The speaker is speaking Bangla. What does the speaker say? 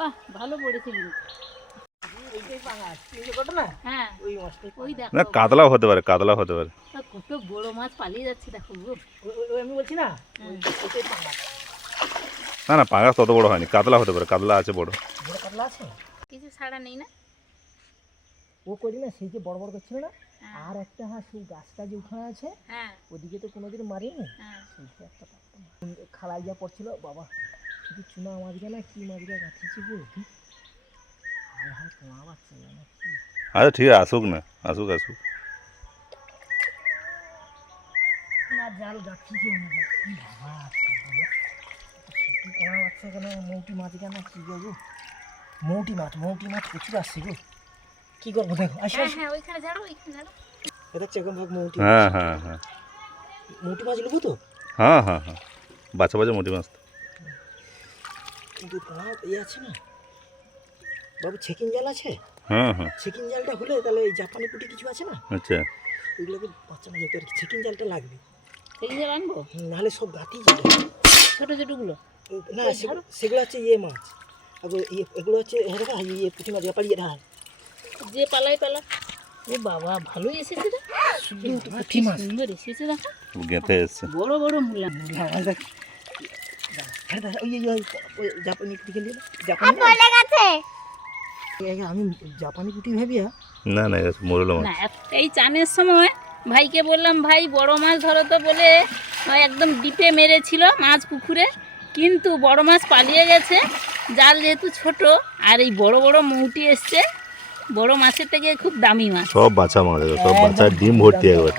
বাহ ভালো পড়েছে কিন্তু। হ্যাঁ ওই দেখো না কাতলাও হতে পারে, কাতলাও হতে পারে। কত বড় মাছ পালিয়ে যাচ্ছে দেখো গো। আমি বলছি না না না পাঙ্গাস তত বড় হয়নি, কাতলা হতে পারে, কাতলা আছে বড়। বড় কাতলা আছে কিছু ছাড়া নেই না। ও করি না সেই যে বড় বড় করছিল না, হ্যাঁ। আর একটা হাঁস সেই গাছটা যে ওখানে আছে হ্যাঁ ওদিকে তো কোনোদিন মারিনি, হ্যাঁ সেইটা একটা পারতাম। খালাই যা পড়ছিল বাবা, শুধু চুনা মাছগা না কি মাছগা গাছিছি গো, হায় হায় পোড়া বাচ্চা না কি। আচ্ছা ঠিক আছে, আসুক না, আসুক আসুক। না জাল গাছিছি আমাকে বাবা, পোড়া বাচ্চা কেন মৌটি মাছগা না কি গো, মৌটি মাছ প্রচুর আসছে গো, কি করবো দেখো আসে হ্যাঁ আসে। হ্যাঁ ওইখানে ঝাড়ো ওইখানে ঝাড়ো। এটা চেকন ভাগ মৌটি, হ্যাঁ হ্যাঁ হ্যাঁ মৌটি মাছ নেবো তো, হ্যাঁ হ্যাঁ হ্যাঁ বাচ্চা বাচ্চা মোটি মাছ তো। কিন্তু পোড়া ইয়ে আছে না বাবু, ছেকিন জাল আছে, হ্যাঁ হ্যাঁ ছেকিন জালটা হলে তাহলে এই জাপানি পুঁটি কিছু আছে না, আচ্ছা ওইগুলোকে বাচ্চা মাছ যেতে আর কি, ছেকিন জালটা লাগবে, এই যে আনবো নাহলে সব গাঁতি যাবে। ছোট ছোটগুলো। না সেগুলো হচ্ছে ইয়ে মাছ, আর এগুলো হচ্ছে ইয়ে পুঁটি মাছ ব্যাপারি এটা যে পালাই পালা। ও বাবা ভালোই এসেছে রে, পুঁটি মাছ। সুন্দর এসেছে দেখো, গেঁথে এসছে। বড় বড় মূলা। জাপানি পুঁটি খেলি জাপানি আমি জাপানি পুঁটি ভাবিয়া না না এটা মরলো মাছ। না এই চানের সময় ভাইকে বললাম ভাই বড় মাছ ধরো তো, বলে একদম ডিপে মেরেছিল মাছ পুকুরে, কিন্তু বড় মাছ পালিয়ে গেছে, জাল যেহেতু ছোট, আর এই বড় বড় মৌটি এসছে, বড় মাছের থেকে খুব দামি মাছ। সব বাচ্চা মাছ, সব বাচ্চার ডিম ভর্তি একবার।